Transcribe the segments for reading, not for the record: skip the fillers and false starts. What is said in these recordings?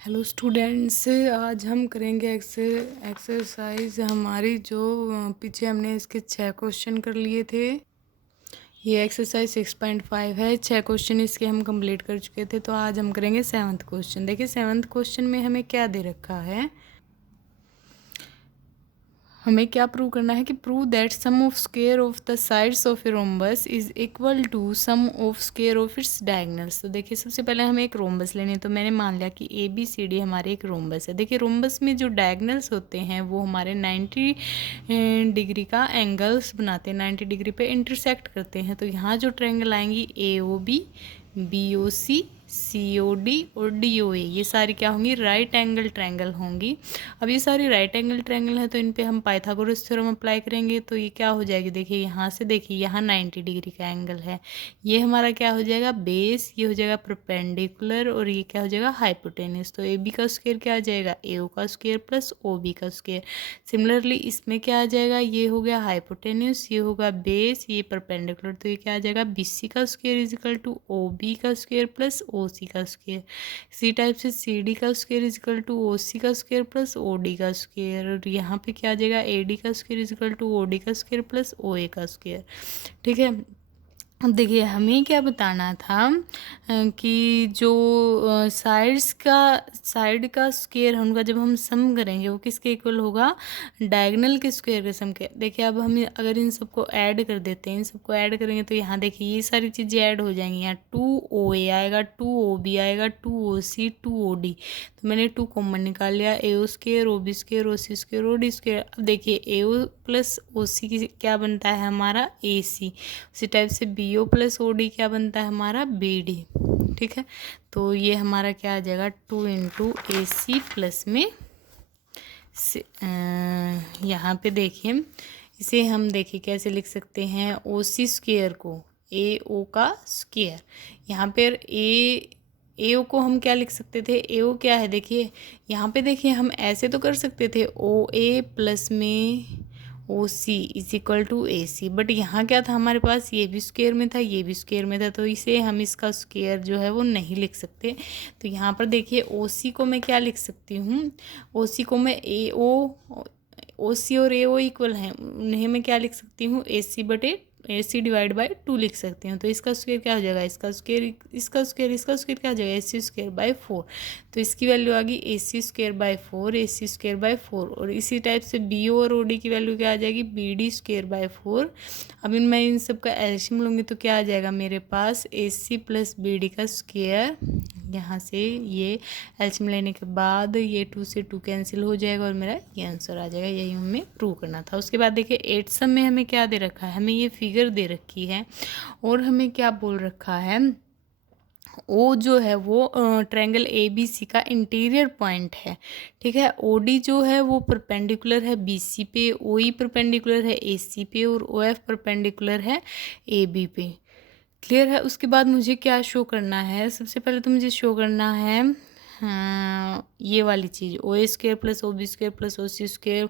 Hello students, आज हम करेंगे एक्सरसाइज हमारी जो पीछे हमने इसके 6 क्वेश्चन कर लिए थे। ये एक्सरसाइज 6.5 है। 6 क्वेश्चन इसके हम कंप्लीट कर चुके थे। तो आज हम करेंगे 7th क्वेश्चन। देखिए 7th क्वेश्चन में हमें क्या दे रखा है। हमें क्या प्रूव करना है कि prove that sum of square of the sides of a rhombus is equal to sum of square of its diagonals. तो देखिए सबसे पहले हमें एक रोम्बस लेनी है। तो मैंने मान लिया कि ए बी सी डी हमारे एक रोम्बस है। देखिए रोम्बस में जो डायगोनल्स होते हैं वो हमारे 90 डिग्री का एंगल्स बनाते हैं, 90 डिग्री पे इंटरसेक्ट करते हैं। तो यहाँ जो ट्रायंगल आएंगी ए ओ बी ओ सी COD और DOA, ये सारी क्या होंगी, राइट एंगल ट्रायंगल होंगी। अब ये सारी राइट एंगल ट्रायंगल है तो इन पे हम पाइथागोरस थ्योरम अप्लाई करेंगे। तो ये क्या हो जाएगी, देखिए यहाँ से देखिए यहाँ 90 डिग्री का एंगल है, ये हमारा क्या हो जाएगा बेस, ये हो जाएगा परपेंडिकुलर और ये क्या हो जाएगा हाइपोटेन्यूस। तो AB का स्क्वायर क्या आ जाएगा, AO का स्क्वायर प्लस OB का स्क्वायर। सिमिलरली इसमें क्या आ जाएगा, ये हो गया हाइपोटेन्यूस, ये होगा बेस, ये परपेंडिकुलर, तो ये क्या आ जाएगा BC का square is equal to OB का स्क्वायर प्लस OC का स्क्वायर। इसी टाइप से CD का square is equal to OC का स्क्वायर प्लस OD का स्क्वायर, और यहाँ पे क्या आ जाएगा AD का square is equal to OD का स्क्वायर प्लस OA का स्क्वायर। ठीक है, अब देखिए हमें क्या बताना था कि जो साइड का स्क्वायर उनका जब हम सम करेंगे वो किसके इक्वल होगा, डायगोनल के स्क्वायर के सम के। देखिए अब हम अगर इन सबको ऐड कर देते हैं, इन सबको ऐड करेंगे तो यहाँ देखिए ये सारी चीज़ें ऐड हो जाएंगी। यहाँ 2OA आएगा, 2OB आएगा, 2OC, 2OD। तो मैंने 2 कॉमन निकाल लिया, AO square, OB square, OC square, OD square. अब देखिए AO प्लस OC की क्या बनता है हमारा AC। उसी टाइप से BO प्लस OD क्या बनता है हमारा BD। ठीक है, तो ये हमारा क्या आ जाएगा 2 इंटू AC प्लस में यहाँ पे देखिए इसे हम देखिए कैसे लिख सकते हैं, OC स्क्वायर को AO का स्क्वायर। यहाँ पर AO को हम क्या लिख सकते थे, AO क्या है देखिए यहाँ पे देखिए हम ऐसे तो कर सकते थे OA प्लस में OC is equal to AC, but यहाँ क्या था हमारे पास, ये भी स्क्वायर में था, ये भी स्क्वायर में था, तो इसे हम इसका स्क्वायर जो है वो नहीं लिख सकते। तो यहाँ पर देखिए OC को मैं क्या लिख सकती हूँ, OC को मैं OC और AO इक्वल हैं, उन्हें मैं क्या लिख सकती हूँ AC बटे AC डिवाइड बाई 2 लिख सकती हूँ। तो इसका स्क्वायर क्या हो जाएगा, इसका स्क्वायर, इसका स्क्वायर, इसका स्क्वायर क्या हो जाएगा AC स्क्वायर बाई 4। तो इसकी वैल्यू आ गई AC square by 4, AC square by 4। और इसी टाइप से BO और OD की वैल्यू क्या आ जाएगी, BD स्क्वायर बाई 4। अब मैं इन सब का एल्शियम लूँगी तो क्या आ जाएगा मेरे पास AC प्लस BD का स्क्वायर। यहाँ से ये एल्शियम लेने के बाद ये 2 से 2 कैंसिल हो जाएगा और मेरा ये आंसर आ जाएगा। यही हमें प्रूव करना था। उसके बाद देखिए 8 सम में हमें क्या दे रखा है, हमें ये फिगर दे रखी है और हमें क्या बोल रखा है, ओ जो है वो ट्रायंगल ABC का इंटीरियर पॉइंट है। ठीक है, OD जो है वो परपेंडिकुलर है BC पे, OE परपेंडिकुलर है AC पे और OF परपेंडिकुलर है AB पे। क्लियर है। उसके बाद मुझे क्या शो करना है, सबसे पहले तो मुझे शो करना है ये वाली चीज़ OA square plus OB square plus OC square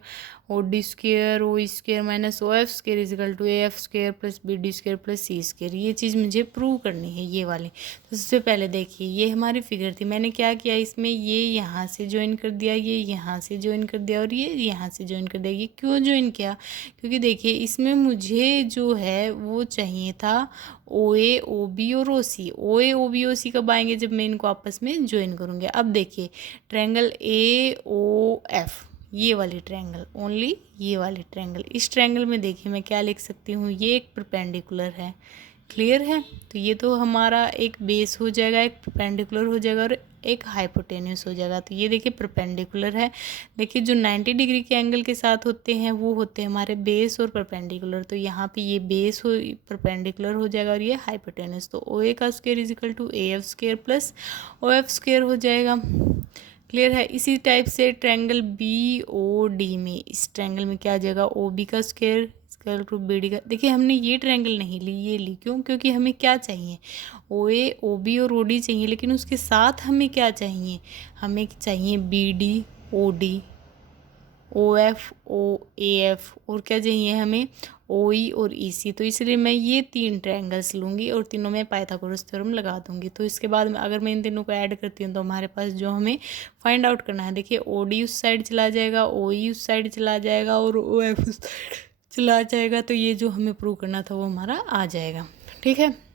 OD square OE square minus OF square is equal to AF square plus BD square plus C square. ये चीज़ मुझे प्रूव करनी है, ये वाली। तो सबसे पहले देखिए ये हमारी फिगर थी, मैंने क्या किया इसमें, ये यहाँ से ज्वाइन कर दिया, ये यहाँ से ज्वाइन कर दिया और ये यहाँ से ज्वाइन कर दिया। ये क्यों ज्वाइन किया, क्योंकि देखिए इसमें मुझे जो है वो चाहिए था OA OB और OC। OA OB OC कब आएंगे, जब मैं इनको आपस में ज्वाइन करूँगी। अब देखिए ट्रायंगल AOF, ये वाली ट्रायंगल, ओनली ये वाली ट्रायंगल, इस ट्रायंगल में देखिए मैं क्या लिख सकती हूँ, ये एक परपेंडिकुलर है। क्लियर है, तो ये तो हमारा एक बेस हो जाएगा, एक परपेंडिकुलर हो जाएगा और एक हाइपोटेन्यूस हो जाएगा। तो ये देखिए परपेंडिकुलर है। देखिए जो 90 डिग्री के एंगल के साथ होते हैं वो होते हैं हमारे बेस और परपेंडिकुलर। तो यहाँ पे ये बेस हो परपेंडिकुलर हो जाएगा और ये हाइपोटेन्यूस। तो OA का square is equal to AF square plus OF square हो जाएगा। क्लियर है। इसी टाइप से ट्रायंगल BOD में, इस ट्रायंगल में क्या आ जाएगा, OB का स्क्वायर स्क्वायर टू BD का। देखिए हमने ये ट्रायंगल नहीं ली, ये ली क्यों, क्योंकि हमें क्या चाहिए, OA OB और OD चाहिए, लेकिन उसके साथ हमें क्या चाहिए, हमें चाहिए BD OD O F, O A F, और क्या चाहिए हमें, ओ ई और ई सी। तो इसलिए मैं ये 3 ट्रायंगल्स लूँगी और तीनों में पाइथागोरस थ्योरम लगा दूँगी। तो इसके बाद अगर मैं इन तीनों को ऐड करती हूँ तो हमारे पास जो हमें फाइंड आउट करना है, देखिए ओ डी उस साइड चला जाएगा, ओ ई उस साइड चला जाएगा और ओ एफ उस साइड चला जाएगा। तो ये जो हमें प्रूव करना था वो हमारा आ जाएगा। ठीक है,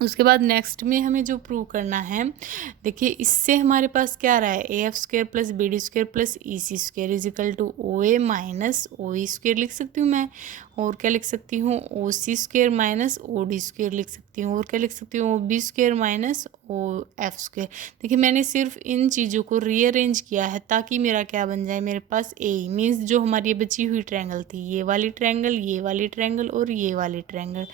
उसके बाद नेक्स्ट में हमें जो प्रूव करना है, देखिए इससे हमारे पास क्या रहा है, A F square plus B D square plus E C square equal to O A minus O E square लिख सकती हूँ मैं, और क्या लिख सकती हूँ, O C square minus O D square लिख सकती हूँ, और क्या लिख सकती हूँ, O B square minus O F square. देखिए मैंने सिर्फ इन चीज़ों को रीअरेंज किया है ताकि मेरा क्या बन जाए, मेरे पास ए मीन्स जो हमारी बची हुई ट्रायंगल थी, ये वाली ट्रायंगल, ये वाली ट्रायंगल और ये वाली ट्रायंगल,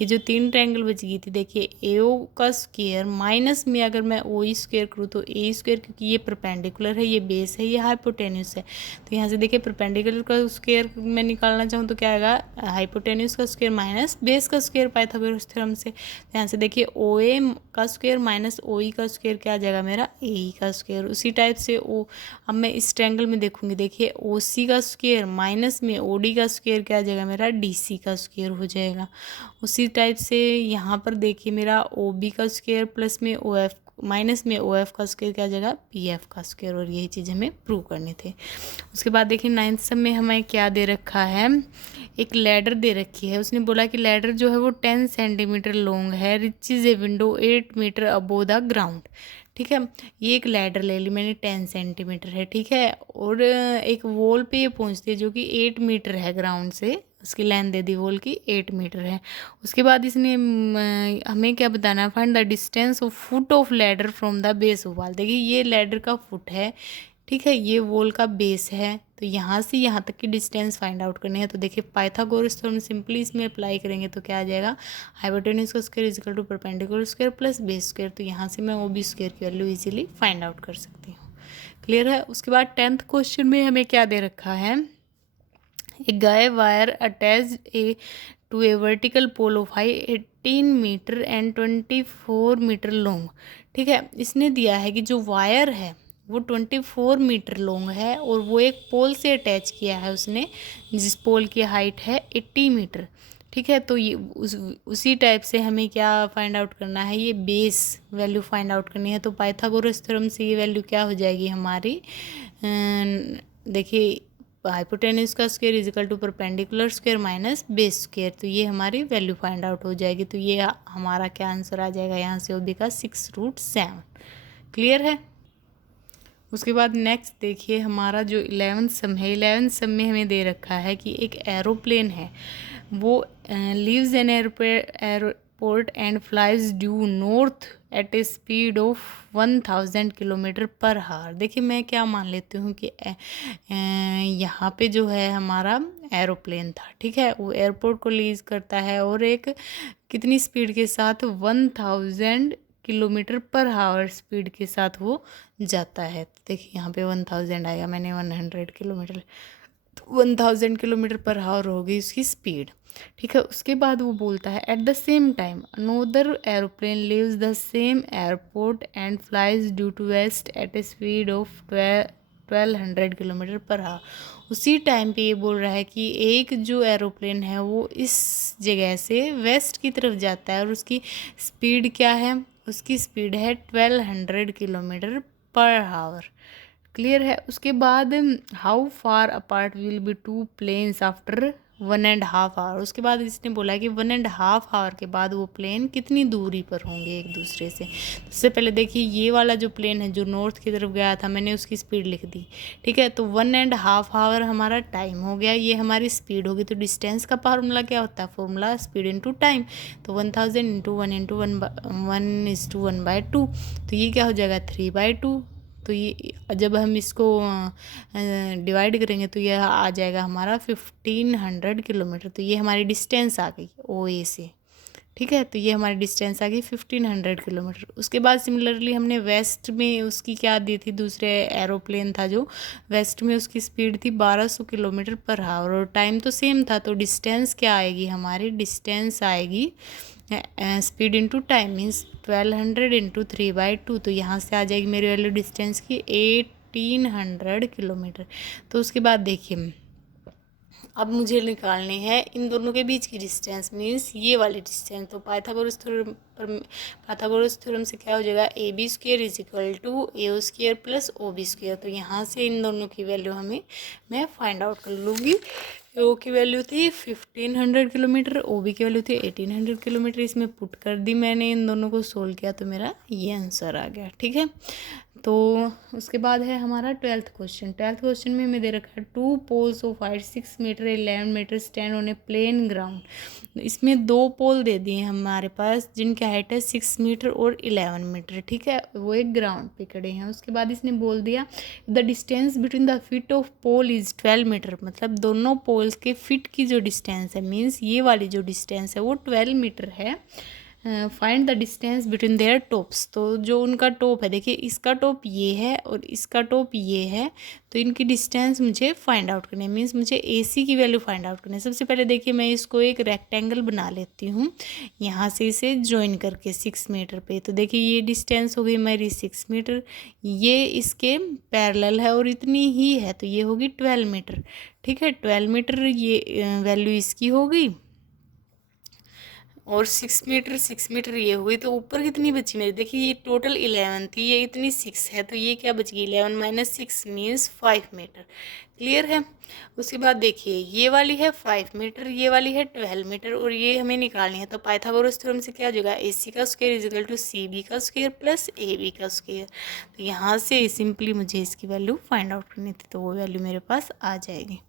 ये जो 3 ट्रायंगल बच गई थी, देखिए ए ओ का स्क्वायर माइनस में अगर मैं ओ ई स्क्वायर करूँ तो ए स्क्वायर, क्योंकि ये परपेंडिकुलर है, ये बेस है, ये हाइपोटेन्यूस है। तो यहाँ से देखिए परपेंडिकुलर का स्क्वायर मैं निकालना चाहूँ तो क्या आएगा, हाइपोटेन्यूस का स्क्वायर माइनस बेस का स्क्वायर पाइथागोरस थ्योरम से। तो यहाँ से देखिए ओ ए का स्क्वायर माइनस ओ ई का स्क्वायर क्या आ जाएगा मेरा, ए ई का स्क्वायर। उसी टाइप से अब मैं इस ट्रायंगल में देखूँगी, देखिए ओ सी का स्क्वायर माइनस में ओ डी का स्क्वायर क्या आ जाएगा मेरा, डी सी का स्क्वायर हो जाएगा। उसी टाइप से यहाँ पर देखिए मेरा ओ बी का स्क्वायर प्लस में ओ एफ माइनस में ओ एफ का स्क्वायर क्या आ जाएगा, पी एफ का स्क्वायर, और यही चीज़ हमें प्रूव करनी थी। उसके बाद देखिए 9th सम में हमें क्या दे रखा है, एक लैडर दे रखी है। उसने बोला कि लैडर जो है वो 10 सेंटीमीटर लॉन्ग है, reaches a window 8 metre above the ground. ठीक है, ये एक लैडर ले ली मैंने 10 सेंटीमीटर है, ठीक है, और एक वॉल पे ये पहुंचती है जो कि 8 मीटर है ग्राउंड से, उसकी लेंथ दे दी वॉल की 8 मीटर है। उसके बाद इसने हमें क्या बताना है, find the distance of foot of ladder from the base of wall. देखिए ये लैडर का फुट है, ठीक है, ये वॉल का बेस है, तो यहाँ से यहाँ तक की डिस्टेंस फाइंड आउट करनी है। तो देखिए पाइथागोरस थ्योरम सिंपली इसमें अप्लाई करेंगे तो क्या आ जाएगा, हाइपोटेन्यूस का square is equal to perpendicular square plus base square. तो यहाँ से मैं ओ बी स्क्वायर की वैल्यू इजीली फाइंड आउट कर सकती हूँ। क्लियर है। उसके बाद 10th क्वेश्चन में हमें क्या दे रखा है, a guy wire attach to a vertical pole of high 18 metre and 24 metre long. ठीक है, इसने दिया है कि जो वायर है वो 24 मीटर लॉन्ग है और वो एक पोल से अटैच किया है उसने, जिस पोल की हाइट है 80 मीटर। ठीक है, तो ये उसी टाइप से हमें क्या फाइंड आउट करना है, ये बेस वैल्यू फाइंड आउट करनी है। तो पाइथागोरस थ्योरम से ये वैल्यू क्या हो जाएगी हमारी, देखिए हाइपोटेन्यूस का square is equal to perpendicular square minus base square. तो ये हमारी वैल्यू फाइंड आउट हो जाएगी। तो ये हमारा क्या आंसर आ जाएगा यहाँ से, ओबी का 6√7। क्लियर है। उसके बाद नेक्स्ट देखिए हमारा जो 11th सम है, 11th सम में हमें दे रखा है कि एक एरोप्लेन है, वो leaves an airport and flies due north at a speed of 1000 kilometre per hour. देखिए मैं क्या मान लेती हूँ कि यहाँ पे जो है हमारा एरोप्लेन था, ठीक है, वो एयरपोर्ट को लीज करता है और एक कितनी स्पीड के साथ, 1000 किलोमीटर पर हावर स्पीड के साथ वो जाता है। देखिए यहाँ पे 1000 आएगा, मैंने 100 किलोमीटर, 1000 किलोमीटर पर हावर होगी उसकी स्पीड। ठीक है, उसके बाद वो बोलता है at the same time another aeroplane leaves the same airport and flies due to west at a speed of 1200 kilometre per hour. उसी टाइम पे ये बोल रहा है कि एक जो एरोप्लेन है वो इस जगह से वेस्ट की तरफ जाता है और उसकी स्पीड क्या है, उसकी स्पीड है 1200 किलोमीटर पर हावर। क्लियर है। उसके बाद how far apart will be two planes after 1.5 hour. उसके बाद इसने बोला कि 1.5 आवर के बाद वो प्लेन कितनी दूरी पर होंगे एक दूसरे से। सबसे पहले देखिए ये वाला जो प्लेन है जो नॉर्थ की तरफ गया था, मैंने उसकी स्पीड लिख दी, ठीक है, तो 1.5 आवर हमारा टाइम हो गया, ये हमारी स्पीड होगी। तो डिस्टेंस का फार्मूला क्या होता है, फार्मूला स्पीड इंटू टाइम, तो 1000 इंटू 1/2, तो ये क्या हो जाएगा 3/2। तो ये जब हम इसको डिवाइड करेंगे तो यह आ जाएगा हमारा 1500 किलोमीटर। तो ये हमारी डिस्टेंस आ गई ओ ए से, ठीक है, तो ये हमारी डिस्टेंस आ गई 1500 किलोमीटर। उसके बाद सिमिलरली हमने वेस्ट में उसकी क्या दी थी, दूसरे एरोप्लेन था जो वेस्ट में, उसकी स्पीड थी 1200 किलोमीटर पर हावर और टाइम तो सेम था। तो डिस्टेंस क्या आएगी हमारी, डिस्टेंस आएगी speed into time means 1200 into 3/2। तो यहाँ से आ जाएगी मेरी वैल्यू डिस्टेंस की 1500 किलोमीटर। तो उसके बाद देखिए अब मुझे निकालने हैं इन दोनों के बीच की डिस्टेंस, मीन्स ये वाली डिस्टेंस। तो पाइथागोरस थ्योरम से क्या हो जाएगा, A B square is equal to A O square plus O B square. तो यहाँ से इन दोनों की वैल्यू मैं फाइंड आउट कर लूँगी। ओ की वैल्यू थी 1500 किलोमीटर, ओ बी की वैल्यू थी 1800 किलोमीटर। इसमें पुट कर दी मैंने, इन दोनों को सोल्व किया तो मेरा ये आंसर आ गया। ठीक है, तो उसके बाद है हमारा 12th क्वेश्चन। 12th क्वेश्चन में हमें दे रखा है 2 poles of height 6 metre 11 metre stand on a plane ground. इसमें 2 पोल दे दिए हमारे पास जिनकी हाइट है 6 मीटर और 11 मीटर। ठीक है, वो एक ग्राउंड पे खड़े हैं। उसके बाद इसने बोल दिया the distance between the feet of pole is 12 metre. मतलब दोनों पोल्स के फिट की जो डिस्टेंस है, मीन्स ये वाली जो डिस्टेंस है वो 12 मीटर है। Find the distance between their tops. तो जो उनका टॉप है, देखिए इसका टॉप ये है और इसका टॉप ये है, तो इनकी डिस्टेंस मुझे फाइंड आउट करनी है, मीन्स मुझे ए सी की वैल्यू फाइंड आउट करनी है। सबसे पहले देखिए मैं इसको एक रेक्टेंगल बना लेती हूँ, यहाँ से इसे ज्वाइन करके 6 मीटर पे। तो देखिए ये डिस्टेंस हो गई मेरी 6 मीटर, ये इसके पैरेलल है और इतनी ही है, तो ये होगी 12 मीटर। ठीक है, 12 मीटर ये वैल्यू इसकी हो गई और 6 मीटर ये हुई। तो ऊपर कितनी बची मेरी, देखिए ये टोटल 11 थी, ये इतनी 6 है, तो ये क्या बच गई 11 माइनस 6 मीन्स 5 मीटर। क्लियर है। उसके बाद देखिए ये वाली है 5 मीटर, ये वाली है 12 मीटर और ये हमें निकालनी है। तो पाइथागोरस थ्योरम से क्या हो जाएगा, ए सी का square is equal to C B का स्क्वायर प्लस ए बी का स्क्वायर। तो यहाँ से सिंपली मुझे इसकी वैल्यू फाइंड आउट करनी थी, तो वो वैल्यू मेरे पास आ जाएगी।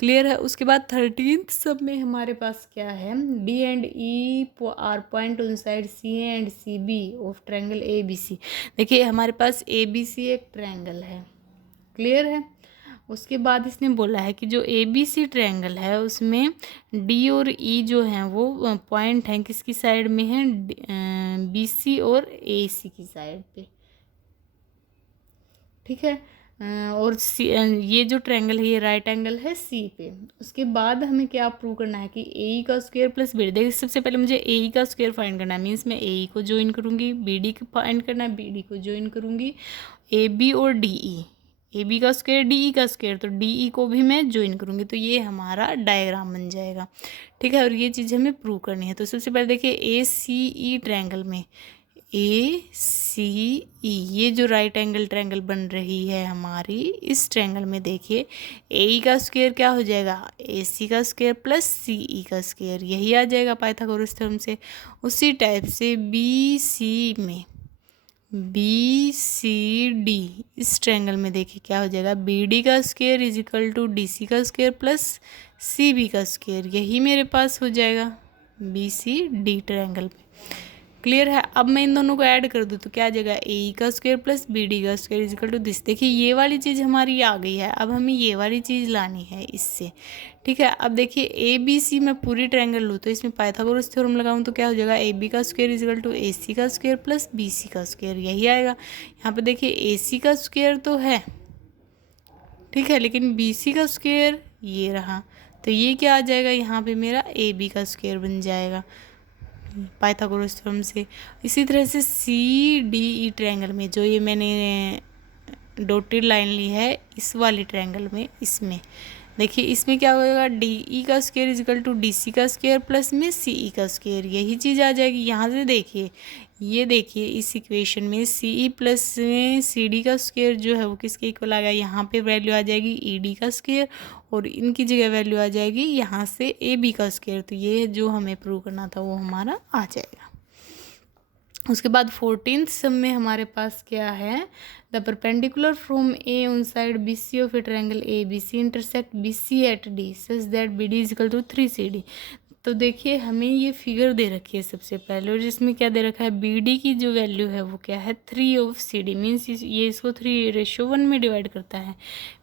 क्लियर है। उसके बाद 13th सब में हमारे पास क्या है, D and E are point on side C and C B of triangle A B C. देखिए हमारे पास ए बी सी एक ट्रायंगल है। क्लियर है। उसके बाद इसने बोला है कि जो ए बी सी ट्रायंगल है उसमें डी और ई जो हैं वो पॉइंट हैं किसकी साइड में है, बी सी और ए सी की साइड पे। ठीक है, और सी ये जो ट्रायंगल है ये राइट एंगल है सी पे। उसके बाद हमें क्या प्रूव करना है कि ए ई का स्क्वायर प्लस बी डी। देखिए सबसे पहले मुझे ए ई का स्क्वायर फाइंड करना है, मीन्स मैं ए ई को ज्वाइन करूँगी, बी डी को फाइंड करना है, बी डी को ज्वाइन करूँगी, ए बी और डी ई, ए बी का स्क्वायर डी ई का स्क्वायर, तो डी ई को भी मैं ज्वाइन करूँगी, तो ये हमारा डायग्राम बन जाएगा। ठीक है, और ये चीज़ हमें प्रूव करनी है। तो सबसे पहले देखिए ए सी ई ट्रायंगल में ए सी ई, ये जो राइट एंगल ट्रायंगल बन रही है हमारी, इस ट्रायंगल में देखिए ए ई का स्क्वायर क्या हो जाएगा, ए सी का स्क्वायर प्लस सी ई का स्क्वायर, यही आ जाएगा पाइथागोरस थ्योरम से। उसी टाइप से बी सी में बी सी डी, इस ट्रायंगल में देखिए क्या हो जाएगा, बी डी का square is equal to D C का स्क्वायर प्लस सी बी का स्क्वायर, यही मेरे पास हो जाएगा बी सी डी ट्रायंगल में। क्लियर है। अब मैं इन दोनों को ऐड कर दूँ तो क्या आ जाएगा, ए ई का स्क्वायर प्लस बी डी का square is equal to this. देखिए ये वाली चीज़ हमारी आ गई है, अब हमें ये वाली चीज़ लानी है इससे। ठीक है, अब देखिए ए बी सी मैं पूरी ट्रायंगल लूँ तो इसमें पाइथागोरस थ्योरम लगाऊँ तो क्या हो जाएगा, ए बी का square is equal to A C का स्क्वायर प्लस बी सी का स्क्वायर, यही आएगा। यहाँ पे देखिए ए सी का स्क्वायर तो है, ठीक है, लेकिन बी सी का स्क्वायर ये रहा, तो ये क्या आ जाएगा, यहाँ पे मेरा ए बी का स्क्वायर बन जाएगा पाइथागोरस थ्योरम से। इसी तरह से सी डी ई ट्रायंगल में जो ये मैंने डॉटेड लाइन ली है इस वाली ट्रायंगल में, इसमें देखिए इसमें क्या होगा, डी ई का square is equal to D C का स्क्वायर प्लस में सी ई का स्क्वायर, यही चीज़ आ जाएगी। यहाँ से देखिए ये देखिए इस इक्वेशन में सी ई प्लस में सी डी का स्क्वायर जो है वो किसके इक्वल आ गया, यहाँ पे वैल्यू आ जाएगी ई डी का स्क्वायर और इनकी जगह वैल्यू आ जाएगी यहाँ से ए बी का स्क्वायर। तो ये जो हमें प्रूव करना था वो हमारा आ जाएगा। उसके बाद 14th सम में हमारे पास क्या है, the perpendicular from A on side B C of a triangle A B C intersect B C at D such that B D is equal to 3CD। तो देखिए हमें ये फिगर दे रखी है सबसे पहले, और जिसमें क्या दे रखा है, बी डी की जो वैल्यू है वो क्या है 3 ऑफ सी डी, मीन्स ये इसको 3:1 में डिवाइड करता है।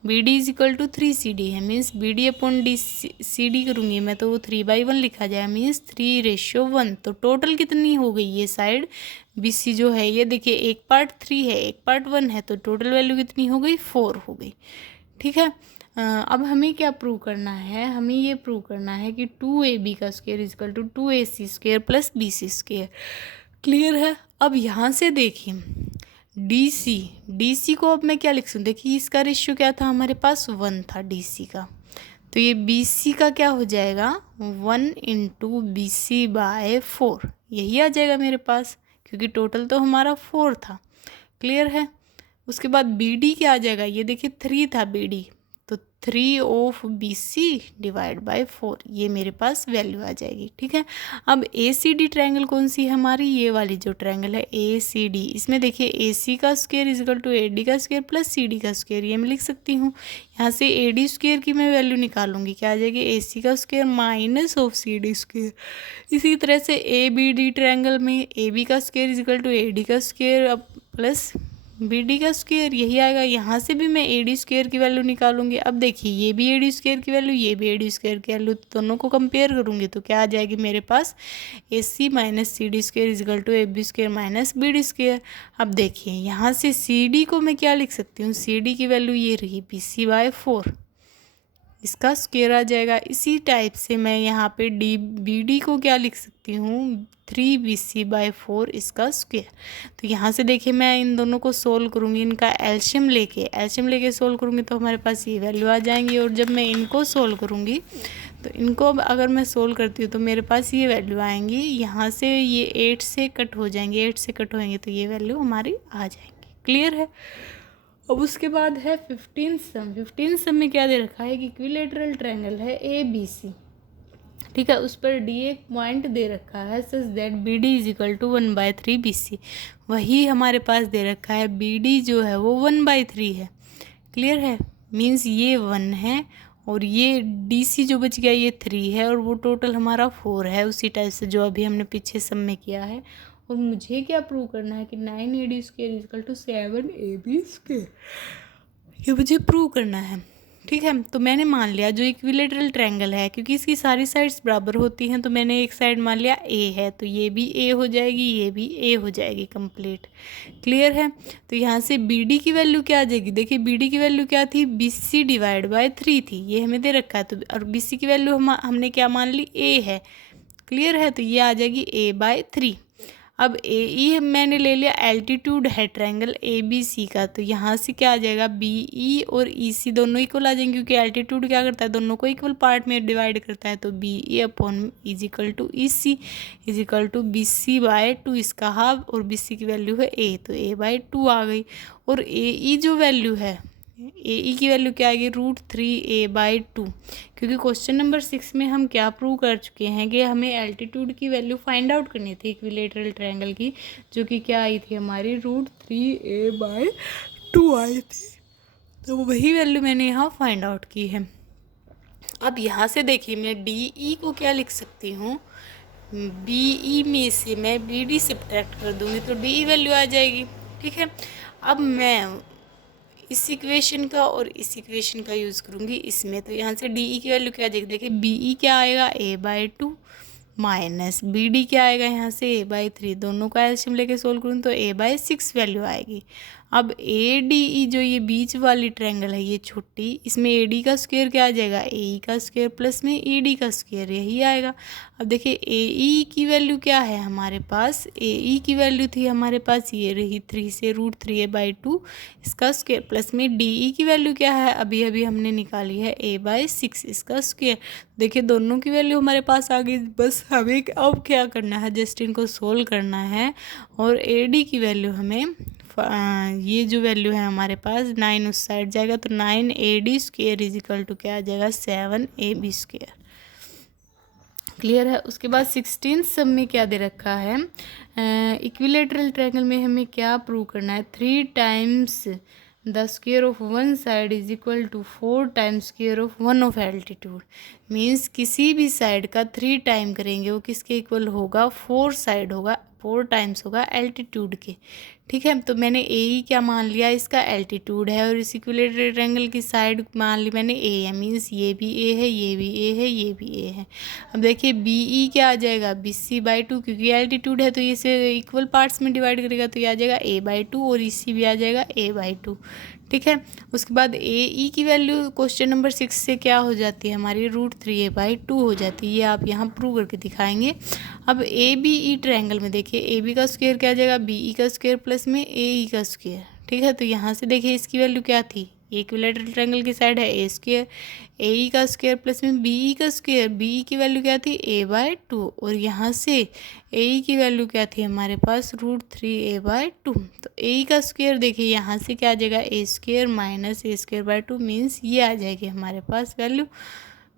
B D is equal to 3CD है, means B D upon D C D करूँगी मैं तो वो 3/1 लिखा जाए, मीन्स 3:1। तो टोटल कितनी हो गई ये साइड बी सी जो है, ये देखिए एक पार्ट 3 है एक पार्ट 1 है, तो टोटल वैल्यू कितनी हो गई 4 हो गई। ठीक है, अब हमें क्या प्रूव करना है, हमें ये प्रूव करना है कि 2AB का square is equal to 2AC square plus BC square. Clear है। अब यहाँ से देखिए डी सी को अब मैं क्या लिख सकूँ, देखिए इसका रेशियो क्या था हमारे पास 1 था डी सी का, तो ये बी सी का क्या हो जाएगा 1 इंटू बी सी बाय 4, यही आ जाएगा मेरे पास क्योंकि टोटल तो हमारा 4 था। क्लियर है। उसके बाद बी डी क्या आ जाएगा, ये देखिए 3 था बी डी, तो 3 of B C divide by 4, ये मेरे पास वैल्यू आ जाएगी। ठीक है। अब ए सी डी ट्रायंगल कौन सी है हमारी, ये वाली जो ट्रायंगल है ए सी डी, इसमें देखिए ए सी का square is equal to A D का स्क्वायर प्लस सी डी का स्क्वायर, ये मैं लिख सकती हूँ। यहाँ से ए डी स्क्वायर की मैं वैल्यू निकालूंगी, क्या आ जाएगी ए सी का square minus of C D square. इसी तरह से ए बी डी ट्रायंगल में ए बी का square is equal to A D का स्क्वायर अब प्लस बी डी का स्क्वायर, यही आएगा। यहाँ से भी मैं ए डी स्क्वायर की वैल्यू निकालूंगी। अब देखिए ये भी ए डी स्क्वायर की वैल्यू, ये भी ए डी स्क्वायर की वैल्यू, दोनों को कंपेयर करूँगी तो क्या आ जाएगी मेरे पास A C minus C D square is equal to A B square minus B D square. अब देखिए यहाँ से सी डी को मैं क्या लिख सकती हूँ, सी डी की वैल्यू ये रही बी सी बाय 4, इसका स्क्वायर आ जाएगा। इसी टाइप से मैं यहाँ पे डी बी डी को क्या लिख सकती हूँ 3 बी सी बाय 4, इसका स्क्वायर। तो यहाँ से देखिए मैं इन दोनों को सोल्व करूँगी, इनका एल्शियम लेके सोल्व करूँगी तो हमारे पास ये वैल्यू आ जाएंगी। और जब मैं इनको सोल्व करूँगी तो इनको अब अगर मैं सोल्व करती हूँ तो मेरे पास ये वैल्यू आएंगी। यहाँ से ये 8 से कट हो जाएंगे, 8 से कट होंगे तो ये वैल्यू हमारी आ जाएंगी। क्लियर है। अब उसके बाद है 15 सम। 15 सम में क्या दे रखा है कि इक्विलेटरल ट्रायंगल है ए बी सी, ठीक है, उस पर डी एक पॉइंट दे रखा है such that B D is equal to 1/3 B C, वही हमारे पास दे रखा है बी डी जो है वो 1/3 है। क्लियर है। मीन्स ये 1 है और ये डी सी जो बच गया ये 3 है और वो टोटल हमारा 4 है, उसी टाइप से जो अभी हमने पीछे सम में किया है। और मुझे क्या प्रूव करना है कि 9 A D square equal to 7 A B square, ये मुझे प्रूव करना है। ठीक है। तो मैंने मान लिया जो इक्विलेटरल ट्रायंगल है, क्योंकि इसकी सारी साइड्स बराबर होती हैं, तो मैंने एक साइड मान लिया ए है, तो ये भी ए हो जाएगी, ये भी ए हो जाएगी कंप्लीट। क्लियर है। तो यहाँ से बी डी की वैल्यू क्या आ जाएगी, देखिए बी डी की वैल्यू क्या थी, बी सी डिवाइड बाय 3 थी, ये हमें दे रखा है। तो और बी सी की वैल्यू हमने क्या मान ली, ए है। क्लियर है। तो ये आ जाएगी a/3। अब ए ई मैंने ले लिया, एल्टीट्यूड है ट्रायंगल ए बी सी का, तो यहाँ से क्या आ जाएगा बी ई और ई सी दोनों इक्वल आ जाएंगे, क्योंकि एल्टीट्यूड क्या करता है, दोनों को इक्वल पार्ट में डिवाइड करता है। तो B E upon is equal to E C is equal to B C by 2, इसका हाफ, और बी सी की वैल्यू है ए, तो a/2 आ गई। और ए ई जो वैल्यू है, ए ई की वैल्यू क्या आएगी, √3a/2, क्योंकि क्वेश्चन नंबर 6 में हम क्या प्रूव कर चुके हैं कि हमें एल्टीट्यूड की वैल्यू फाइंड आउट करनी थी इक्विलेटरल ट्रायंगल की, जो कि क्या आई थी हमारी √3a/2 आई थी। तो वही वैल्यू मैंने यहाँ फाइंड आउट की है। अब यहाँ से देखिए मैं डी ई को क्या लिख सकती हूँ, बी ई में से मैं बी डी सब्ट्रैक्ट कर दूँगी तो डी ई वैल्यू आ जाएगी। ठीक है। अब मैं इस इक्वेशन का और इस इक्वेशन का यूज़ करूँगी इसमें, तो यहाँ से डी ई की वैल्यू क्या आ जाएगी, देखिए बी ई क्या आएगा a/2 माइनस बी डी क्या आएगा यहाँ से a/3, दोनों का एलसीएम लेके सोल्व करूँ तो a/6 वैल्यू आएगी। अब ए डी ई जो ये बीच वाली ट्रायंगल है ये छोटी, इसमें ए डी का स्क्वायर क्या आ जाएगा, ए ई का स्क्वायर प्लस में ई डी का स्क्वायर, यही आएगा। अब देखिए ए ई की वैल्यू क्या है हमारे पास, ए ई की वैल्यू थी हमारे पास ये रही 3 से √3a/2 इसका स्क्वायर, प्लस में डी ई की वैल्यू क्या है, अभी अभी हमने निकाली है a/6 इसका स्क्वायर। देखिए दोनों की वैल्यू हमारे पास आ गई, बस हमें अब क्या करना है, जस्ट इनको सोल्व करना है। और ए डी की वैल्यू हमें ये जो वैल्यू है हमारे पास 9 उस साइड जाएगा, तो 9a/2 इज इक्वल टू क्या आ जाएगा 7ab²। क्लियर है। उसके बाद 16 सब में क्या दे रखा है, इक्विलेटरल ट्रायंगल में हमें क्या प्रूव करना है, 3 times the square of one side is equal to 4 times square of one of altitude. Means किसी भी साइड का 3 टाइम करेंगे वो किसके इक्वल होगा, 4 साइड होगा, 4 टाइम्स होगा एल्टीट्यूड के। ठीक है। तो मैंने ए ई क्या मान लिया, इसका एल्टीट्यूड है, और इस इक्विलेटरल ट्रायंगल की साइड मान ली मैंने ए है, मीन्स ये भी ए है, ये भी ए है, ये भी ए है। अब देखिए बी ई क्या आ जाएगा, bc/2, क्योंकि एल्टीट्यूड है तो ये से इक्वल पार्ट्स में डिवाइड करेगा तो ये आ जाएगा a/2, और इसी भी आ जाएगा a/2। ठीक है। उसके बाद ए ई की वैल्यू क्वेश्चन नंबर 6 से क्या हो जाती है हमारी, √3a/2 हो जाती है, ये आप यहाँ प्रूव करके दिखाएंगे। अब ए बी ई ट्रायंगल में देखिए ए बी का स्क्वायर क्या आ जाएगा, बी ई का स्क्वायर प्लस प्लस में ए ई का स्क्वायर। ठीक है, तो यहाँ से देखिए इसकी वैल्यू क्या थी, इक्विलैटरल ट्रायंगल की साइड है ए स्क्वायर, ए ई का स्क्वायर प्लस में बी ई का स्क्वायर, बी ई की वैल्यू क्या थी a/2, और यहाँ से ए ई की वैल्यू क्या थी हमारे पास √3a/2। तो ए ई का स्क्वायर देखिए यहाँ से क्या आ जाएगा, A square minus A square by 2 means ये आ जाएगी हमारे पास वैल्यू।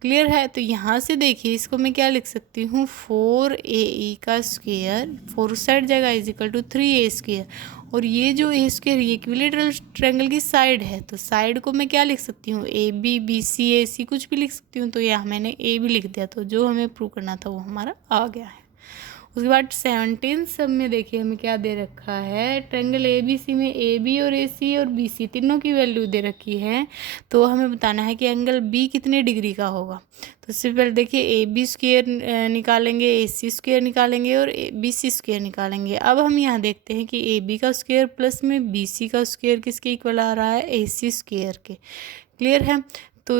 क्लियर है, तो यहाँ से देखिए इसको मैं क्या लिख सकती हूँ, 4ae का स्क्वायर, 4 साइड जाएगा = 3a स्क्वायर, और ये जो ए स्क्वायर ये इक्विलैटरल ट्रायंगल की साइड है, तो साइड को मैं क्या लिख सकती हूँ, ए बी बी सी ए सी कुछ भी लिख सकती हूँ। तो यहाँ मैंने ए भी लिख दिया, तो जो हमें प्रूव करना था वो हमारा आ गया है। उसके बाद 17 सब में देखिए हमें क्या दे रखा है, ट्रायंगल ए बी सी में ए बी और ए सी और बी सी तीनों की वैल्यू दे रखी है। तो हमें बताना है कि एंगल बी कितने डिग्री का होगा। तो सबसे पहले देखिए ए बी स्क्वायर निकालेंगे, ए सी स्क्वायर निकालेंगे और बी सी स्क्वायर निकालेंगे। अब हम यहाँ देखते हैं कि ए बी का स्क्वायर प्लस में बी सी का स्क्वायर किसके इक्वल आ रहा है, ए सी स्क्वायर के। क्लियर है, तो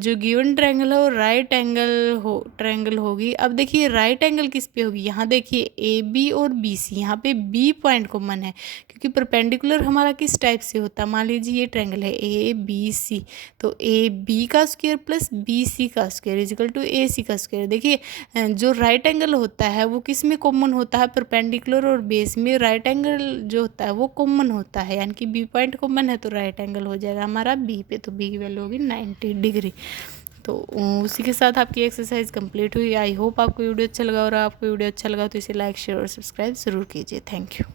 जो गिवन ट्रायंगल है वो राइट एंगल ट्रायंगल होगी। अब देखिए राइट एंगल किस पे होगी, यहाँ देखिए ए बी और बी सी, यहाँ पे बी पॉइंट कॉमन है क्योंकि परपेंडिकुलर हमारा किस टाइप से होता है, मान लीजिए ये ट्रायंगल है ए बी सी, तो ए बी का स्क्वायर प्लस बी सी का स्क्वायर = ए सी का स्क्वायर। देखिए जो राइट एंगल होता है वो किस में कॉमन होता है, परपेंडिकुलर और बेस में राइट एंगल जो होता है वो कॉमन होता है, यानी कि बी पॉइंट कॉमन है तो राइट एंगल हो जाएगा हमारा बी पे, तो बी की वैल्यू होगी 90 डिग्री। तो उसी के साथ आपकी एक्सरसाइज कंप्लीट हुई। आई होप आपको वीडियो अच्छा लगा, और आपको वीडियो अच्छा लगा तो इसे लाइक शेयर और सब्सक्राइब ज़रूर कीजिए। Thank you.